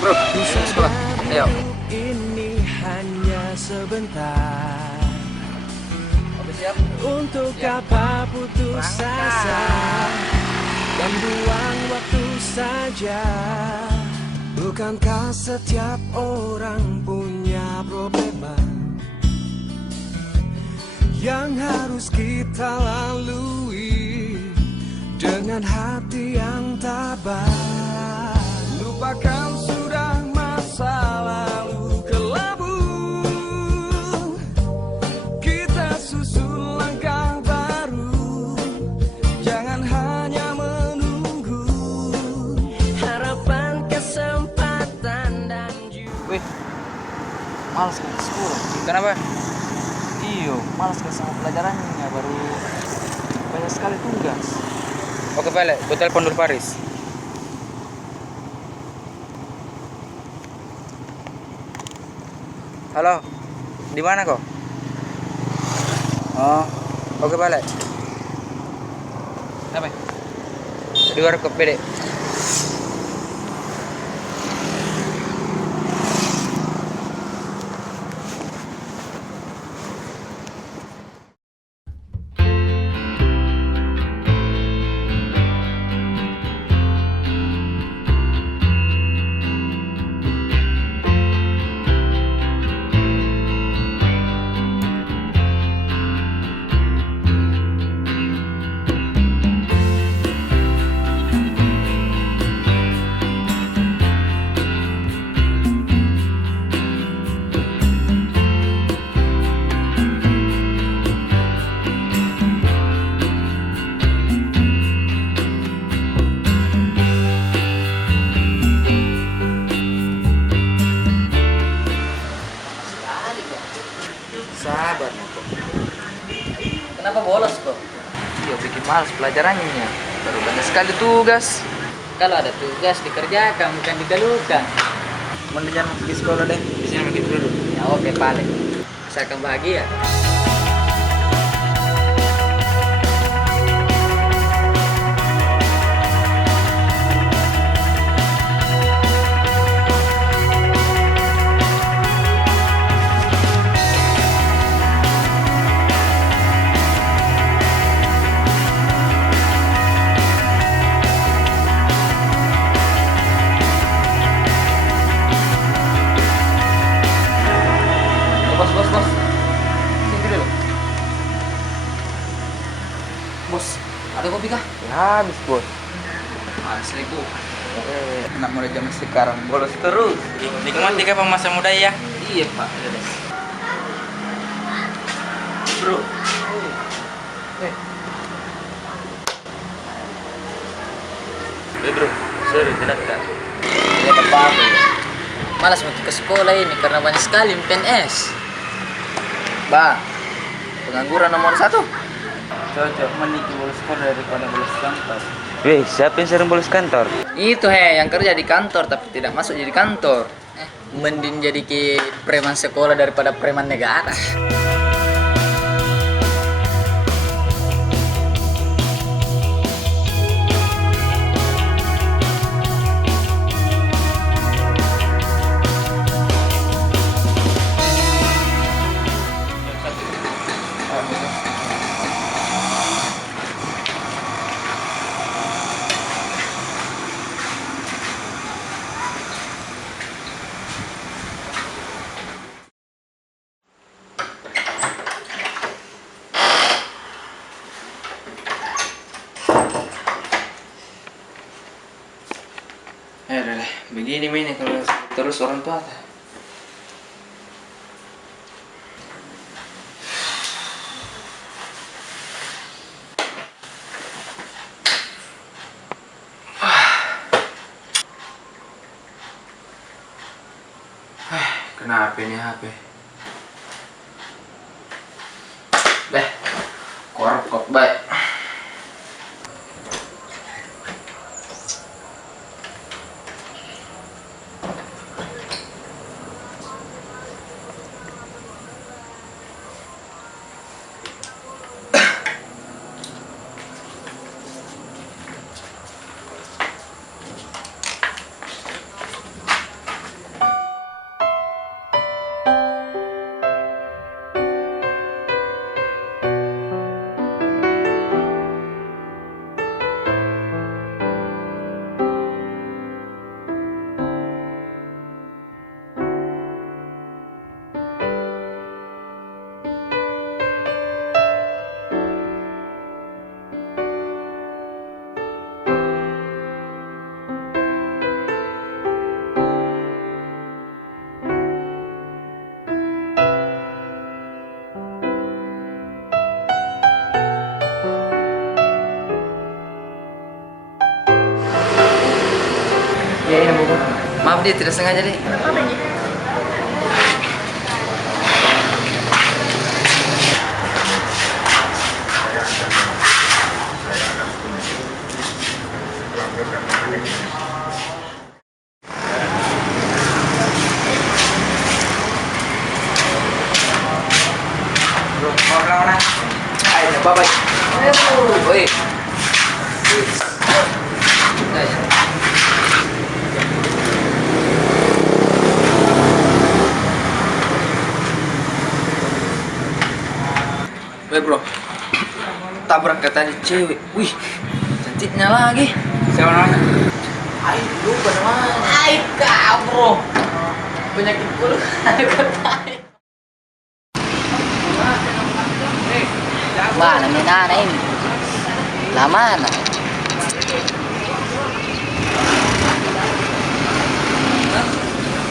bro, sekolah. Ayo. Ini hanya sebentar. Oke, siap. Untuk apa putus asa dan buang waktu saja? Bukankah setiap orang punya problema yang harus kita lalui dengan hati yang tabah? Lupakan sudah masa lalu kelabu, kita susun langkah baru, jangan hanya menunggu harapan, kesempatan dan juga. Wih, males ke sekolah. Kenapa? Iyo, malas kan sama pelajarannya, baru banyak sekali tugas. Oke, balik. Gue telepon dulu Paris. Halo, di mana kok? Oh, oke balik. Apa? Di luar ke PD. Sabar kok. Kenapa bolos kok? Iya, bikin males pelajarannya. Baru banyak sekali tugas. Kalau ada tugas dikerjakan, bukan digalukan. Mendingan pergi sekolah deh. Di sini begitu dulu. Ya oke paling. Asalkan bahagia. Bos. Sini dulu. Bos, ada kopi kah? Ya, habis, Bos. Assalamualaikum. Anak muda zaman sekarang bolos terus. Nikmati apa masa muda ya? Iya pak. Bro. Bro, sorry, tidak. Tidak apa-apa ya. Malas mau ke sekolah ini karena banyak sekali PNS. Bang, pengangguran nomor 1. Cocok meniki bolos sekolah daripada bolos kantor. Weh, siapa yang sering bolos kantor? Itu yang kerja di kantor tapi tidak masuk jadi kantor. Mending jadi preman sekolah daripada preman negara. Udah, begini mainnya kalau terus orang tua. Kenapa ini HP? Deh, korkot baik. Maaf dia tidak sengaja deh. Apa ini? Bro, mau ke mana? Ayo, bye-bye. Oi. Ya, ya. Weh bro, tabrak ke tadi cewek. Wih, cantiknya lagi. Siapa namanya? Ayo, lupa namanya. Aika bro. Penyakit bulu. Mana menana ini? Lah mana?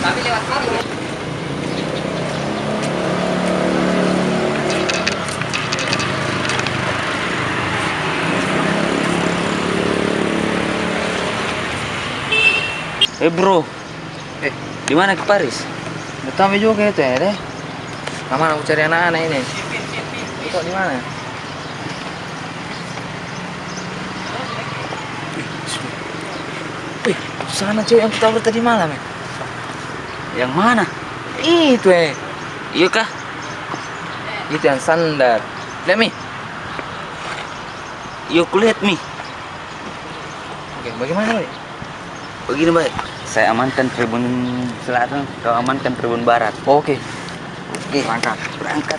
Kami lewat sini. Bro, di mana ke Paris? Nggak tahu juga itu ya deh. Kamu aku cari anak-anak ini. Kok di mana? Wih, sana cewek yang kita tadi malam ya? Yang mana? Itu Iya kah? Itu yang sandar. Lihat mi. Yuk lihat mi. Oke, bagaimana mi? Begini baik. Saya amankan Tribun Selatan, kau amankan Tribun Barat. Oke. Oke, berangkat. Berangkat.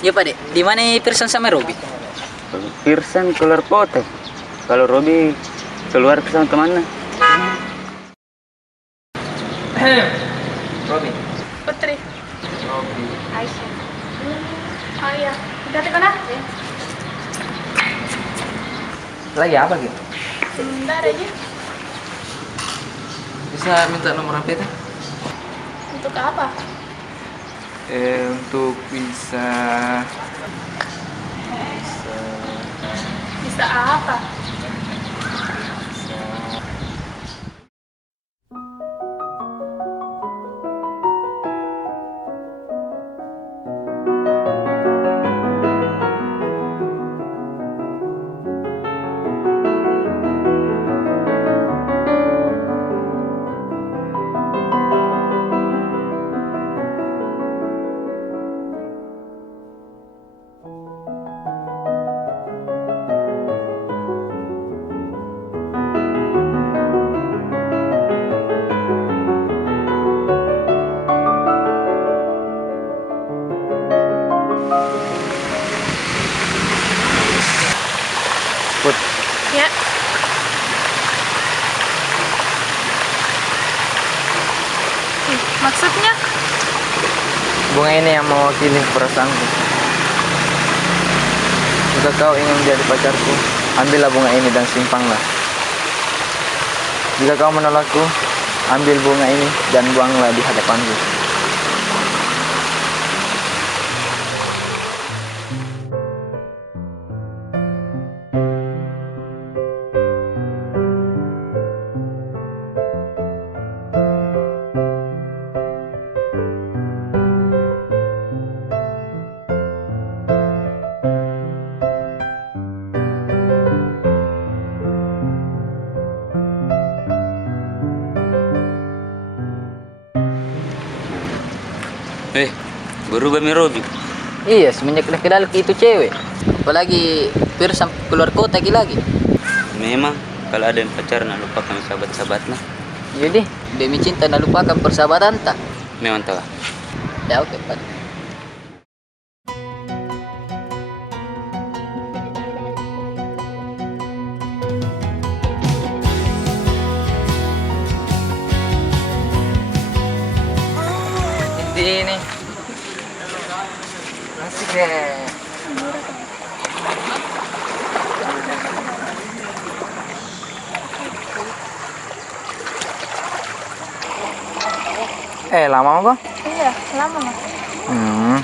Ya Pak Dek, di mana Pearson sama Robi? Pearson keluar kota. Kalau Robi keluar ke sama temannya. Robin. Putri. Robin. Aisyah. Oh iya, udah kena? Lagi apa gitu? Sebentar aja. Bisa minta nomor HP itu? Untuk apa? Untuk bisa Bisa apa? Put. Ya. Maksudnya? Bunga ini yang mewakili perasaanku. Jika kau ingin menjadi pacarku, ambillah bunga ini dan simpanlah. Jika kau menolakku, ambil bunga ini dan buanglah di hadapanku. Berubah mi Robi. Iya, semenjak udah kenal itu cewek. Apalagi Pearson keluar kota lagi. Memang kalau ada yang pacaran nak lupakan sahabat-sahabatnya. Jadi, demi cinta nak lupakan persahabatan tak? Memang tahu. Ya oke, Pak. Ini asik deh. Lama kok? Iya, lama mas. Hmm.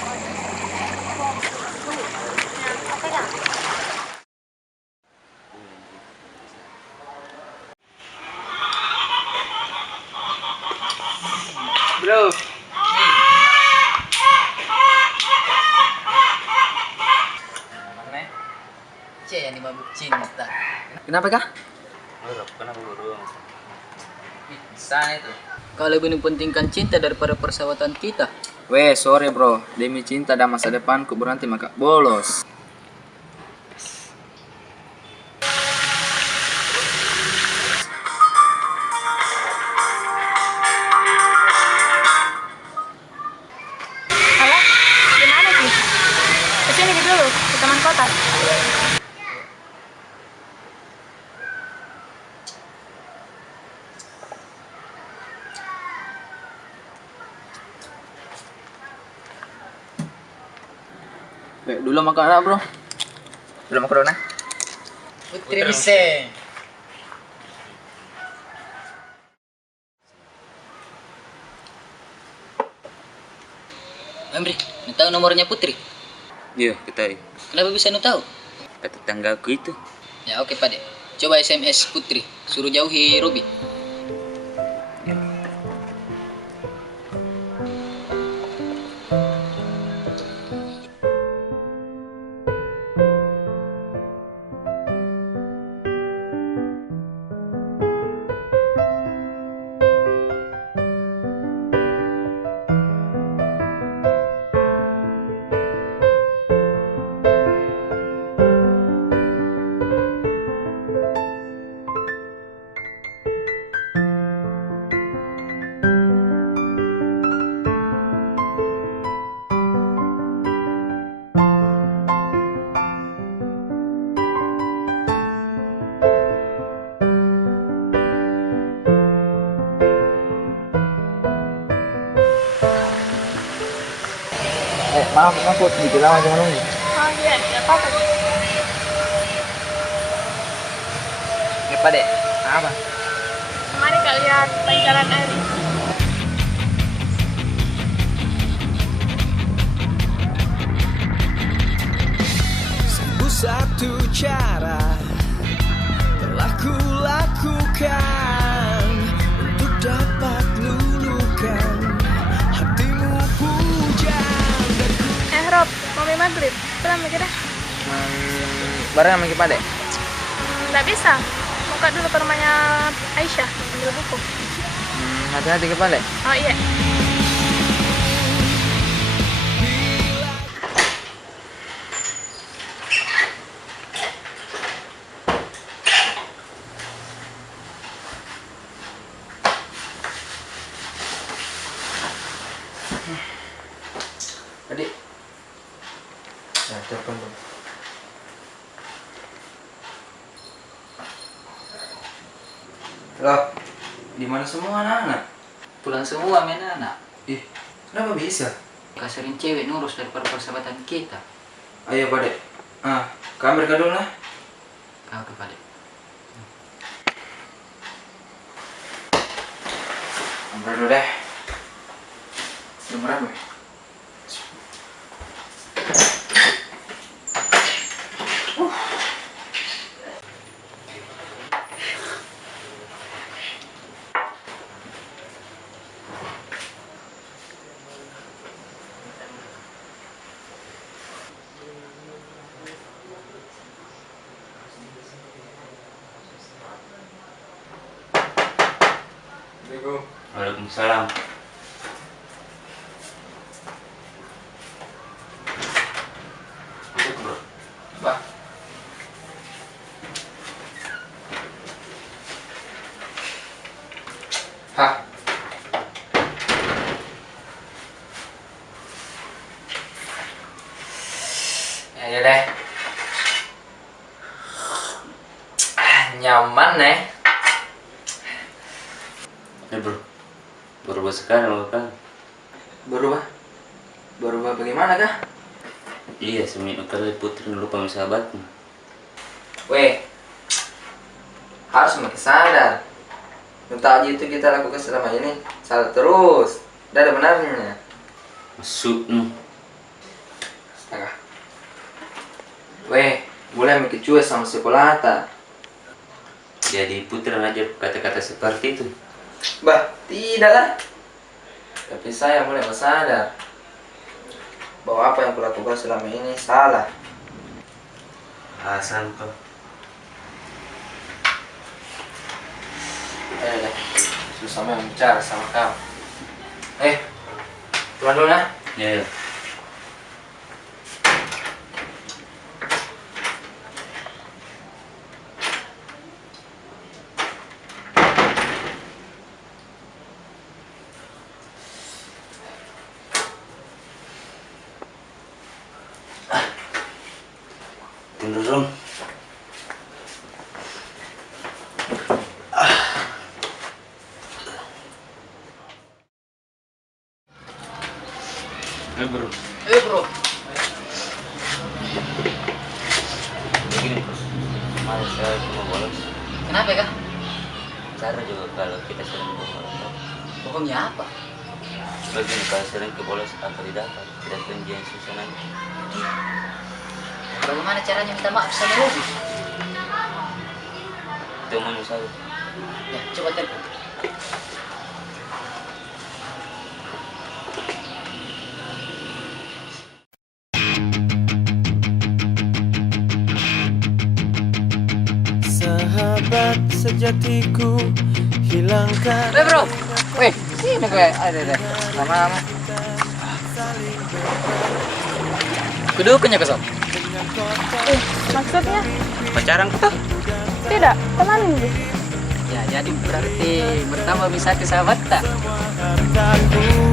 Bro. Mana? Yang dimabuk cinta. Kenapa kah? Kenapa burung? Bisa itu. Kau lebih pentingkan cinta daripada persahabatan kita. Weh, sorry bro. Demi cinta dan masa depanku berhenti maka bolos. Halo, gimana sih? Kesini dulu, ke taman kota. Weh, dulu makan apa bro? Dulu makan dona? Putri Mise. Amri, nu tahu nomornya Putri? Iya, ketahui. Kenapa bisa nu tahu? Kata tetanggaku itu. Ya oke Pak Dek. Coba SMS Putri, suruh jauhi Robi. Maaf sedikit lama jangan nunggu. Oh iya, tidak apa-apa. Ya Pak Dek. Apa? Mari kak lihat pancaran air itu. Satu cara telah kulakukan untuk dapat luluhkan hatimu pujan dan Rob, mau mie maghrib. Pulang aja dah. Bareng sama Pak Dek. Nggak bisa. Buka dulu ke rumahnya Aisyah, ambil buku. Hati-hati Pak Dek. Oh iya. Adik. Ya, telepon dong. Loh, di mana semua anak-anak? Pulang semua men anak. Ih, kenapa bisa? Kasarin cewek nurus daripada persahabatan kita. Ayo Pak Dek. Kamar dulu lah. Kau ke Pak Dek. Kamar dulu deh. Nomor apa? Waalaikumsalam. Pak. Hah? Ya deh. Nyaman nih. Ya bro, berubah sekarang kan? Berubah? Berubah bagaimana kah? Iya, seminggu kali Putri lupa sama sahabatnya. Weh, harus makin sadar. Entah aja itu kita lakukan selama ini salah terus. Tidak ada benarnya. Masuk nu. Astaga. Weh, boleh mikir cuek sama sekolah tak? Jadi putra aja kata-kata seperti itu. Bah, tidak lah. Tapi saya mulai sadar bahwa apa yang kulakukan selama ini salah. Alasan kau. Susah memang bicara sama kamu. Tuan dulu ya. Ya, ya. Tunggu dong. Bro. Bro. Begini, kemarin saya cuma bolos. Kenapa kah? Cara juga kalau kita sering bolos. Bohongnya apa? Begini, kalau sering kebolos apa didapat? Tidak janjian susah nanti. Bagaimana caranya minta maaf sama Robi? Temuin saya. Ya, coba telepon. Sahabat sejatiku, hilangkan. Weh bro, weh sini gue ada deh, lama-lama. Kedukunya kesop. Maksudnya? Pacaran kita? Tidak, teman ini. Ya jadi berarti bertambah bisa ke sahabat tak? Hartaku